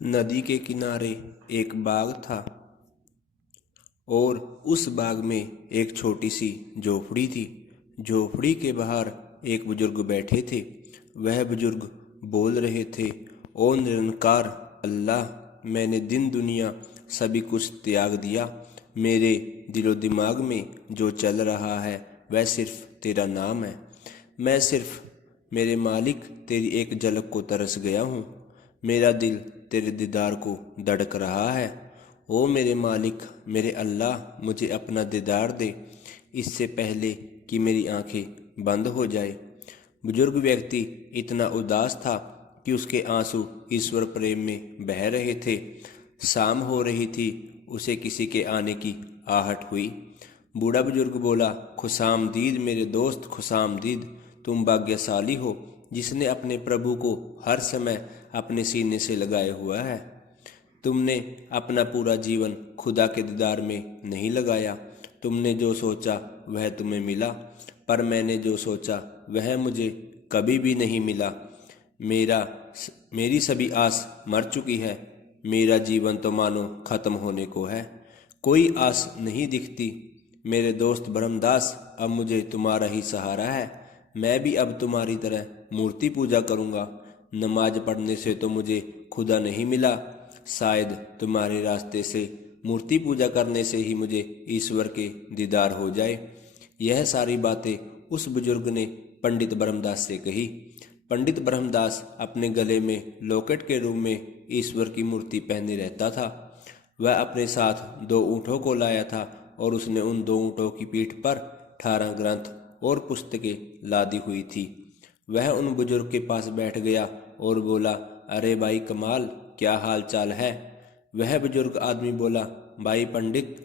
नदी के किनारे एक बाग था और उस बाग में एक छोटी सी झोपड़ी थी। झोपड़ी के बाहर एक बुजुर्ग बैठे थे। वह बुजुर्ग बोल रहे थे, ओ निरंकार अल्लाह, मैंने दिन दुनिया सभी कुछ त्याग दिया। मेरे दिलो दिमाग में जो चल रहा है वह सिर्फ तेरा नाम है। मैं सिर्फ मेरे मालिक तेरी एक झलक को तरस गया हूँ। मेरा दिल तेरे दीदार को धड़क रहा है। ओ मेरे मालिक, मेरे अल्लाह, मुझे अपना दीदार दे, इससे पहले कि मेरी आंखें बंद हो जाए। बुजुर्ग व्यक्ति इतना उदास था कि उसके आंसू ईश्वर प्रेम में बह रहे थे। शाम हो रही थी, उसे किसी के आने की आहट हुई। बूढ़ा बुजुर्ग बोला, खुशामदीद मेरे दोस्त, खुशामदीद। तुम भाग्यशाली हो जिसने अपने प्रभु को हर समय अपने सीने से लगाए हुआ है। तुमने अपना पूरा जीवन खुदा के दीदार में नहीं लगाया। तुमने जो सोचा वह तुम्हें मिला, पर मैंने जो सोचा वह मुझे कभी भी नहीं मिला। मेरी सभी आस मर चुकी है। मेरा जीवन तो मानो खत्म होने को है। कोई आस नहीं दिखती। मेरे दोस्त ब्रह्मदास, अब मुझे तुम्हारा ही सहारा है। मैं भी अब तुम्हारी तरह मूर्ति पूजा करूँगा। नमाज पढ़ने से तो मुझे खुदा नहीं मिला। शायद तुम्हारे रास्ते से मूर्ति पूजा करने से ही मुझे ईश्वर के दीदार हो जाए। यह सारी बातें उस बुजुर्ग ने पंडित ब्रह्मदास से कही। पंडित ब्रह्मदास अपने गले में लॉकेट के रूप में ईश्वर की मूर्ति पहने रहता था। वह अपने साथ 2 ऊँटों को लाया था और उसने उन 2 ऊँटों की पीठ पर 18 ग्रंथ और पुस्तकें लादी हुई थी। वह उन बुजुर्ग के पास बैठ गया और बोला, अरे भाई कमाल, क्या हाल चाल है। वह बुजुर्ग आदमी बोला, भाई पंडित,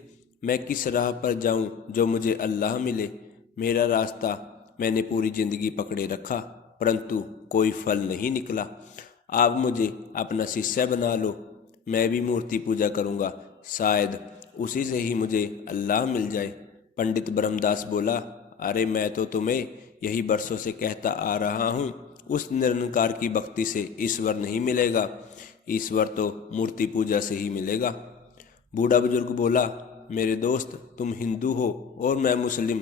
मैं किस राह पर जाऊं जो मुझे अल्लाह मिले। मेरा रास्ता मैंने पूरी जिंदगी पकड़े रखा, परंतु कोई फल नहीं निकला। आप मुझे अपना शिष्य बना लो, मैं भी मूर्ति पूजा करूंगा। शायद उसी से ही मुझे अल्लाह मिल जाए। पंडित ब्रह्मदास बोला, अरे मैं तो तुम्हें यही बरसों से कहता आ रहा हूँ, उस निरंकार की भक्ति से ईश्वर नहीं मिलेगा। ईश्वर तो मूर्ति पूजा से ही मिलेगा। बूढ़ा बुजुर्ग बोला, मेरे दोस्त, तुम हिंदू हो और मैं मुस्लिम।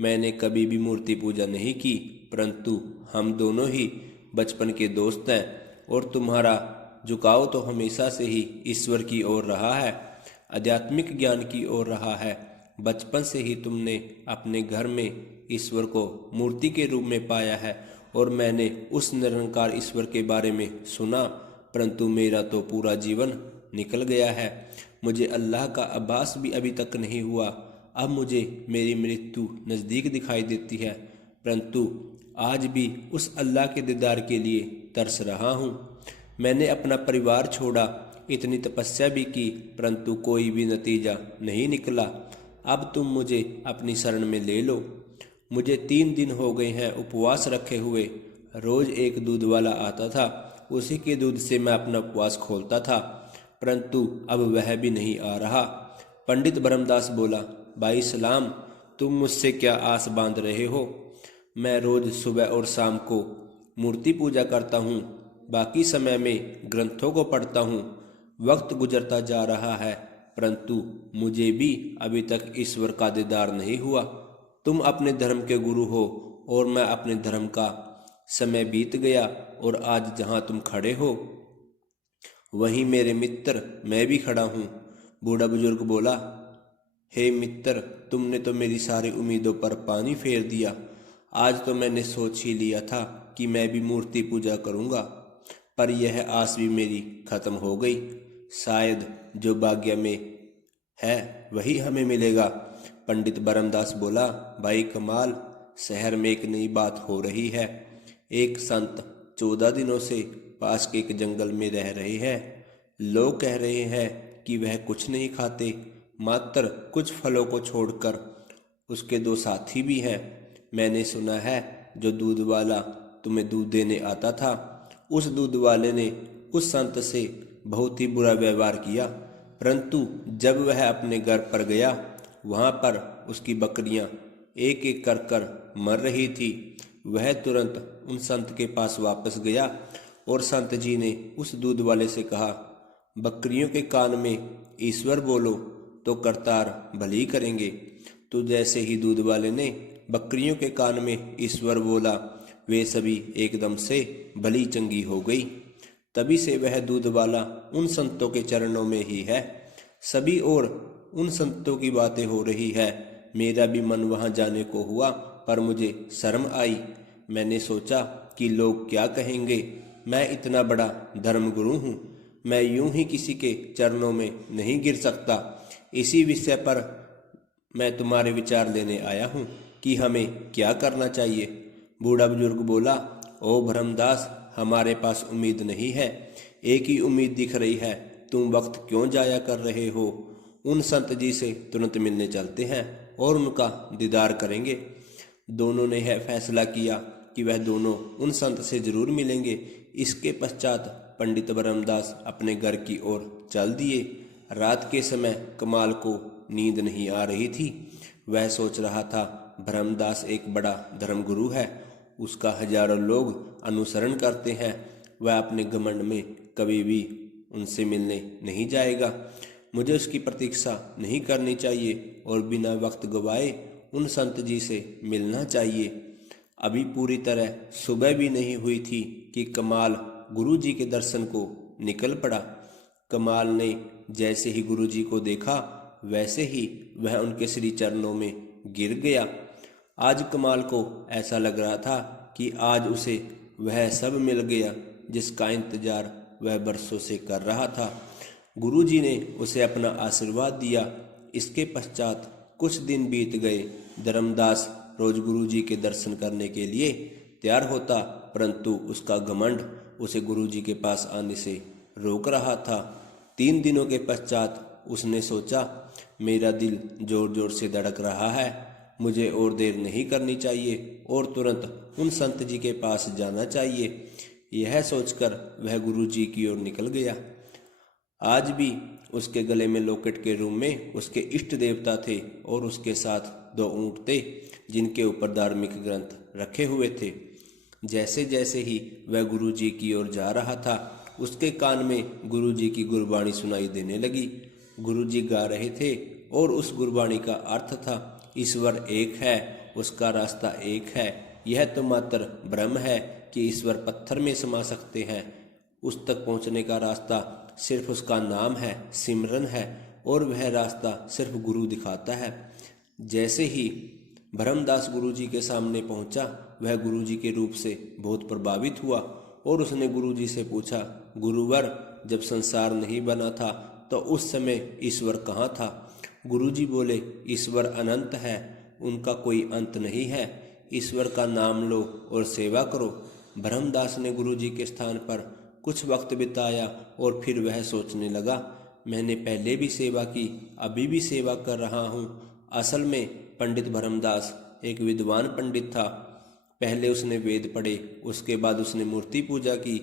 मैंने कभी भी मूर्ति पूजा नहीं की, परंतु हम दोनों ही बचपन के दोस्त हैं और तुम्हारा झुकाव तो हमेशा से ही ईश्वर की ओर रहा है, आध्यात्मिक ज्ञान की ओर रहा है। बचपन से ही तुमने अपने घर में ईश्वर को मूर्ति के रूप में पाया है और मैंने उस निरंकार ईश्वर के बारे में सुना, परंतु मेरा तो पूरा जीवन निकल गया है। मुझे अल्लाह का आभास भी अभी तक नहीं हुआ। अब मुझे मेरी मृत्यु नज़दीक दिखाई देती है, परंतु आज भी उस अल्लाह के दीदार के लिए तरस रहा हूँ। मैंने अपना परिवार छोड़ा, इतनी तपस्या भी की, परंतु कोई भी नतीजा नहीं निकला। अब तुम मुझे अपनी शरण में ले लो। मुझे 3 दिन हो गए हैं उपवास रखे हुए। रोज एक दूध वाला आता था, उसी के दूध से मैं अपना उपवास खोलता था, परंतु अब वह भी नहीं आ रहा। पंडित ब्रह्मदास बोला, भाई सलाम, तुम मुझसे क्या आस बांध रहे हो। मैं रोज सुबह और शाम को मूर्ति पूजा करता हूँ, बाकी समय में ग्रंथों को पढ़ता हूँ। वक्त गुजरता जा रहा है, परंतु मुझे भी अभी तक ईश्वर का दीदार नहीं हुआ। तुम अपने धर्म के गुरु हो और मैं अपने धर्म का। समय बीत गया और आज जहाँ तुम खड़े हो वहीं मेरे मित्र मैं भी खड़ा हूँ। बूढ़ा बुजुर्ग बोला, हे मित्र, तुमने तो मेरी सारी उम्मीदों पर पानी फेर दिया। आज तो मैंने सोच ही लिया था कि मैं भी मूर्ति पूजा करूँगा, पर यह आस भी मेरी खत्म हो गई। शायद जो भाग्य में है वही हमें मिलेगा। पंडित ब्रह्मदास बोला, भाई कमाल, शहर में एक नई बात हो रही है। एक संत 14 दिनों से पास के एक जंगल में रह रहे हैं। लोग कह रहे हैं कि वह कुछ नहीं खाते, मात्र कुछ फलों को छोड़कर। उसके 2 साथी भी हैं। मैंने सुना है जो दूध वाला तुम्हें दूध देने आता था, उस दूध वाले ने उस संत से बहुत ही बुरा व्यवहार किया, परंतु जब वह अपने घर पर गया, वहाँ पर उसकी बकरियाँ एक एक कर मर रही थी। वह तुरंत उन संत के पास वापस गया और संत जी ने उस दूध वाले से कहा, बकरियों के कान में ईश्वर बोलो तो करतार भली करेंगे। तो जैसे ही दूध वाले ने बकरियों के कान में ईश्वर बोला, वे सभी एकदम से भली चंगी हो गई। तभी से वह दूध वाला उन संतों के चरणों में ही है। सभी और उन संतों की बातें हो रही है। मेरा भी मन वहां जाने को हुआ, पर मुझे शर्म आई। मैंने सोचा कि लोग क्या कहेंगे, मैं इतना बड़ा धर्मगुरु हूँ, मैं यूं ही किसी के चरणों में नहीं गिर सकता। इसी विषय पर मैं तुम्हारे विचार लेने आया हूँ कि हमें क्या करना चाहिए। बूढ़ा बुजुर्ग बोला, ओ भरमदास, हमारे पास उम्मीद नहीं है, एक ही उम्मीद दिख रही है। तुम वक्त क्यों जाया कर रहे हो? उन संत जी से तुरंत मिलने चलते हैं और उनका दीदार करेंगे। दोनों ने यह फैसला किया कि वह दोनों उन संत से जरूर मिलेंगे। इसके पश्चात पंडित ब्रह्मदास अपने घर की ओर चल दिए। रात के समय कमाल को नींद नहीं आ रही थी। वह सोच रहा था, ब्रह्मदास एक बड़ा धर्मगुरु है, उसका हजारों लोग अनुसरण करते हैं, वह अपने घमंड में कभी भी उनसे मिलने नहीं जाएगा। मुझे उसकी प्रतीक्षा नहीं करनी चाहिए और बिना वक्त गवाए उन संत जी से मिलना चाहिए। अभी पूरी तरह सुबह भी नहीं हुई थी कि कमाल गुरु जी के दर्शन को निकल पड़ा। कमाल ने जैसे ही गुरु जी को देखा, वैसे ही वह उनके श्री चरणों में गिर गया। आज कमाल को ऐसा लग रहा था कि आज उसे वह सब मिल गया जिसका इंतजार वह बरसों से कर रहा था। गुरु जी ने उसे अपना आशीर्वाद दिया। इसके पश्चात कुछ दिन बीत गए। धर्मदास रोज गुरु जी के दर्शन करने के लिए तैयार होता, परंतु उसका घमंड उसे गुरु जी के पास आने से रोक रहा था। 3 दिनों के पश्चात उसने सोचा, मेरा दिल जोर जोर से धड़क रहा है, मुझे और देर नहीं करनी चाहिए और तुरंत उन संत जी के पास जाना चाहिए। यह सोचकर वह गुरु जी की ओर निकल गया। आज भी उसके गले में लॉकेट के रूम में उसके इष्ट देवता थे और उसके साथ 2 ऊंट थे जिनके ऊपर धार्मिक ग्रंथ रखे हुए थे। जैसे जैसे ही वह गुरु जी की ओर जा रहा था, उसके कान में गुरु जी की गुरबाणी सुनाई देने लगी। गुरु जी गा रहे थे और उस गुरबाणी का अर्थ था, ईश्वर एक है, उसका रास्ता एक है, यह तो मात्र भ्रम है कि ईश्वर पत्थर में समा सकते हैं। उस तक पहुंचने का रास्ता सिर्फ उसका नाम है, सिमरन है, और वह रास्ता सिर्फ गुरु दिखाता है। जैसे ही ब्रह्मदास गुरु जी के सामने पहुंचा, वह गुरु जी के रूप से बहुत प्रभावित हुआ और उसने गुरु जी से पूछा, गुरुवर, जब संसार नहीं बना था तो उस समय ईश्वर कहाँ था? गुरु जी बोले, ईश्वर अनंत है, उनका कोई अंत नहीं है, ईश्वर का नाम लो और सेवा करो। ब्रह्मदास ने गुरु जी के स्थान पर कुछ वक्त बिताया और फिर वह सोचने लगा, मैंने पहले भी सेवा की, अभी भी सेवा कर रहा हूँ। असल में पंडित ब्रह्मदास एक विद्वान पंडित था। पहले उसने वेद पढ़े, उसके बाद उसने मूर्ति पूजा की,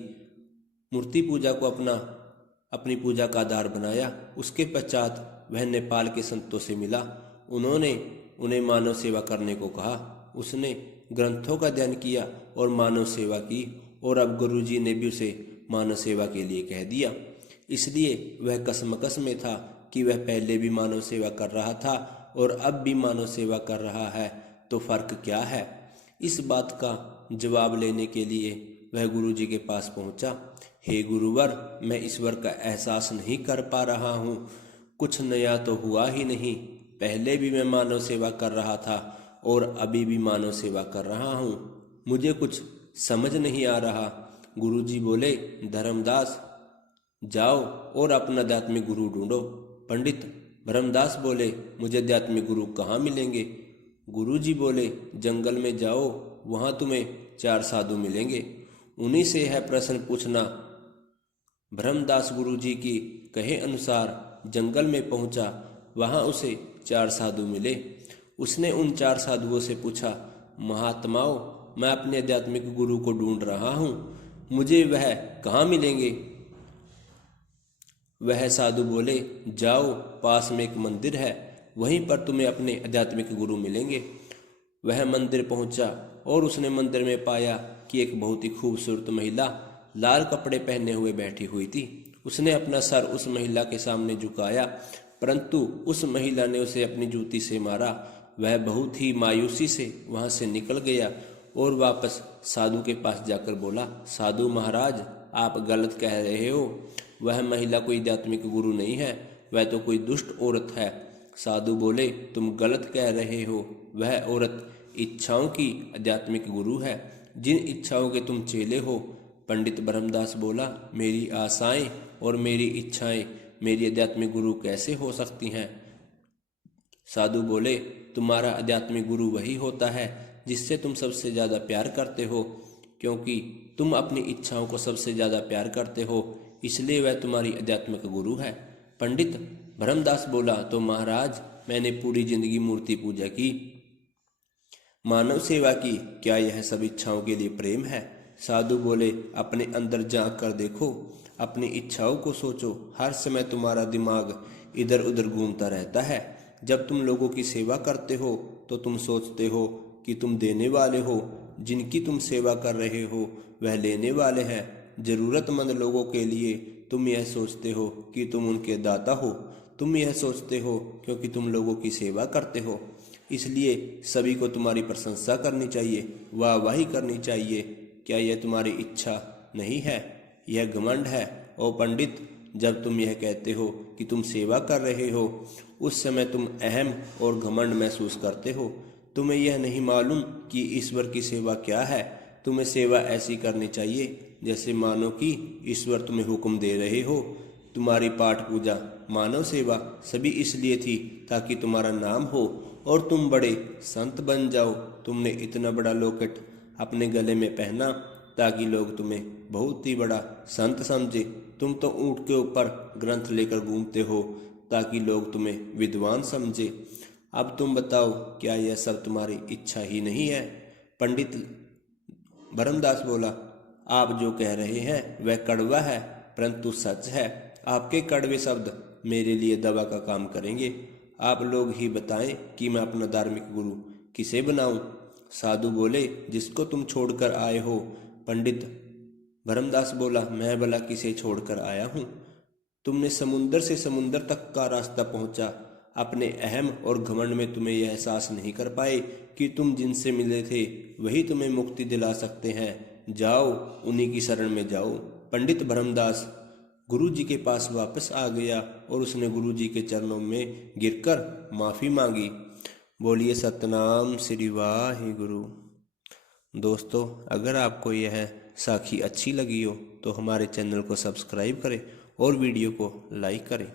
मूर्ति पूजा को अपनी पूजा का आधार बनाया। उसके पश्चात वह नेपाल के संतों से मिला। उन्होंने उन्हें मानव सेवा करने को कहा। उसने ग्रंथों का अध्ययन किया और मानव सेवा की, और अब गुरु जी ने भी उसे मानव सेवा के लिए कह दिया। इसलिए वह कसमकस में था कि वह पहले भी मानव सेवा कर रहा था और अब भी मानव सेवा कर रहा है, तो फर्क क्या है? इस बात का जवाब लेने के लिए वह गुरु जी के पास पहुंचा। हे गुरुवर, मैं ईश्वर का एहसास नहीं कर पा रहा हूँ। कुछ नया तो हुआ ही नहीं, पहले भी मैं मानव सेवा कर रहा था और अभी भी मानव सेवा कर रहा हूँ। मुझे कुछ समझ नहीं आ रहा। गुरु जी बोले, धर्मदास, जाओ और अपना आध्यात्मिक गुरु ढूंढो। पंडित ब्रह्मदास बोले, मुझे आध्यात्मिक गुरु कहाँ मिलेंगे? गुरु जी बोले, जंगल में जाओ, वहाँ तुम्हें 4 साधु मिलेंगे, उन्हीं से यह प्रश्न पूछना। ब्रह्मदास गुरु जी की कहे अनुसार जंगल में पहुंचा। वहां उसे 4 साधु मिले। उसने उन 4 साधुओं से पूछा, महात्माओं, मैं अपने आध्यात्मिक गुरु को ढूंढ रहा हूँ, मुझे वह कहाँ मिलेंगे? वह साधु बोले, जाओ, पास में एक मंदिर है, वहीं पर तुम्हें अपने आध्यात्मिक गुरु मिलेंगे। वह मंदिर पहुंचा और उसने मंदिर में पाया कि एक बहुत ही खूबसूरत महिला लाल कपड़े पहने हुए बैठी हुई थी। उसने अपना सर उस महिला के सामने झुकाया, परंतु उस महिला ने उसे अपनी जूती से मारा। वह बहुत ही मायूसी से वहां से निकल गया और वापस साधु के पास जाकर बोला, साधु महाराज, आप गलत कह रहे हो। वह महिला कोई आध्यात्मिक गुरु नहीं है, वह तो कोई दुष्ट औरत है। साधु बोले, तुम गलत कह रहे हो। वह औरत इच्छाओं की आध्यात्मिक गुरु है, जिन इच्छाओं के तुम चेले हो। पंडित ब्रह्मदास बोला, मेरी आशाएं और मेरी इच्छाएं मेरी आध्यात्मिक गुरु कैसे हो सकती हैं? साधु बोले, तुम्हारा आध्यात्मिक गुरु वही होता है जिससे तुम सबसे ज़्यादा प्यार करते हो, क्योंकि तुम अपनी इच्छाओं को सबसे ज़्यादा प्यार करते हो, इसलिए वह तुम्हारी आध्यात्मिक गुरु है। पंडित ब्रह्मदास बोला, तो महाराज, मैंने पूरी जिंदगी मूर्ति पूजा की, मानव सेवा की, क्या यह सब इच्छाओं के लिए प्रेम है? साधु बोले, अपने अंदर झांक कर देखो, अपनी इच्छाओं को सोचो। हर समय तुम्हारा दिमाग इधर उधर घूमता रहता है। जब तुम लोगों की सेवा करते हो तो तुम सोचते हो कि तुम देने वाले हो, जिनकी तुम सेवा कर रहे हो वह लेने वाले हैं। जरूरतमंद लोगों के लिए तुम यह सोचते हो कि तुम उनके दाता हो। तुम यह सोचते हो क्योंकि तुम लोगों की सेवा करते हो, इसलिए सभी को तुम्हारी प्रशंसा करनी चाहिए, वाहवाही करनी चाहिए। क्या यह तुम्हारी इच्छा नहीं है? यह घमंड है। ओ पंडित, जब तुम यह कहते हो कि तुम सेवा कर रहे हो, उस समय तुम अहम और घमंड महसूस करते हो। तुम्हें यह नहीं मालूम कि ईश्वर की सेवा क्या है। तुम्हें सेवा ऐसी करनी चाहिए जैसे मानो कि ईश्वर तुम्हें हुक्म दे रहे हो। तुम्हारी पाठ पूजा, मानव सेवा सभी इसलिए थी ताकि तुम्हारा नाम हो और तुम बड़े संत बन जाओ। तुमने इतना बड़ा लॉकेट अपने गले में पहना ताकि लोग तुम्हें बहुत ही बड़ा संत समझे। तुम तो ऊंट के ऊपर ग्रंथ लेकर घूमते हो ताकि लोग तुम्हें विद्वान समझे। अब तुम बताओ, क्या यह सब तुम्हारी इच्छा ही नहीं है? पंडित ब्रह्मदास बोला, आप जो कह रहे हैं वह कड़वा है, परंतु सच है। आपके कड़वे शब्द मेरे लिए दवा का काम करेंगे। आप लोग ही बताएं कि मैं अपना धार्मिक गुरु किसे बनाऊं? साधु बोले, जिसको तुम छोड़कर आए हो। पंडित ब्रह्मदास बोला, मैं भला किसे छोड़कर आया हूँ? तुमने समुंदर से समुंदर तक का रास्ता पहुंचा। अपने अहम और घमंड में तुम्हें यह एहसास नहीं कर पाए कि तुम जिनसे मिले थे वही तुम्हें मुक्ति दिला सकते हैं। जाओ, उन्हीं की शरण में जाओ। पंडित ब्रह्मदास गुरु जी के पास वापस आ गया और उसने गुरु जी के चरणों में गिरकर माफ़ी मांगी। बोलिए सतनाम श्री वाहिगुरु। दोस्तों, अगर आपको यह साखी अच्छी लगी हो तो हमारे चैनल को सब्सक्राइब करें और वीडियो को लाइक करें।